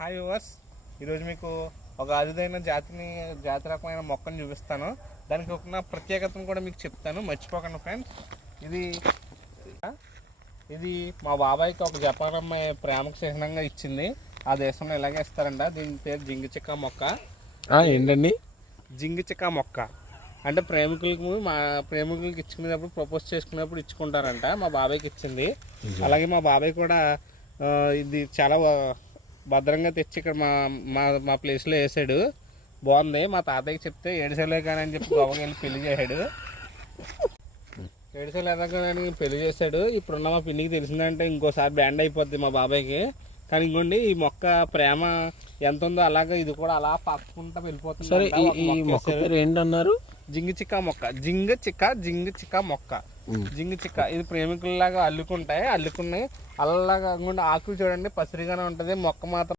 Hi viewers, ఈరోజు మీకు ఒక అరుదైన జాతి రకమైన మొక్కను చూపిస్తాను. దానికి ఒక ప్రత్యేకతను కూడా మీకు చెప్తాను, మర్చిపోకండి ఫ్రెండ్స్. ఇది మా బాబాయ్కి ఒక జపాన్ అమ్మాయి ప్రేమకు చిహ్నంగా ఇచ్చింది. ఆ దేశంలో ఇలాగే ఇస్తారంట. దీని పేరు జింగిచికా మొక్క. ఏంటండి జింగిచికా మొక్క అంటే మా ప్రేమికులకి ఇచ్చుకునేటప్పుడు, ప్రపోజ్ చేసుకునేటప్పుడు ఇచ్చుకుంటారంట. మా బాబాయ్కి ఇచ్చింది. అలాగే మా బాబాయ్ కూడా ఇది చాలా భద్రంగా తెచ్చి ఇక్కడ మా ప్లేస్లో వేసాడు. బాగుంది. మా తాతయ్యకి చెప్తే ఏడుసేలే కానీ అని చెప్పి గోవకి వెళ్ళి పెళ్లి చేశాడు. ఏడుసేలు ఎదగానే పెళ్లి చేశాడు. ఇప్పుడున్న మా పిన్నికి తెలిసిందంటే ఇంకోసారి బ్యాండ్ అయిపోద్ది మా బాబాయ్కి. కానీ ఇంకోండి, ఈ మొక్క ప్రేమ ఎంత ఉందో అలాగే ఇది కూడా అలా పక్కుంటా వెళ్ళిపోతుంది. సరే, ఈ మొక్క పేరు ఏంటన్నారు? జింగిచికా మొక్క. జింగిచికా మొక్క. జింగిచిక్క ఇది ప్రేమికుల్లాగా అల్లుకున్నాయి. అలాగా ఆకులు చూడండి పసిరిగానే ఉంటుంది. మొక్క మాత్రం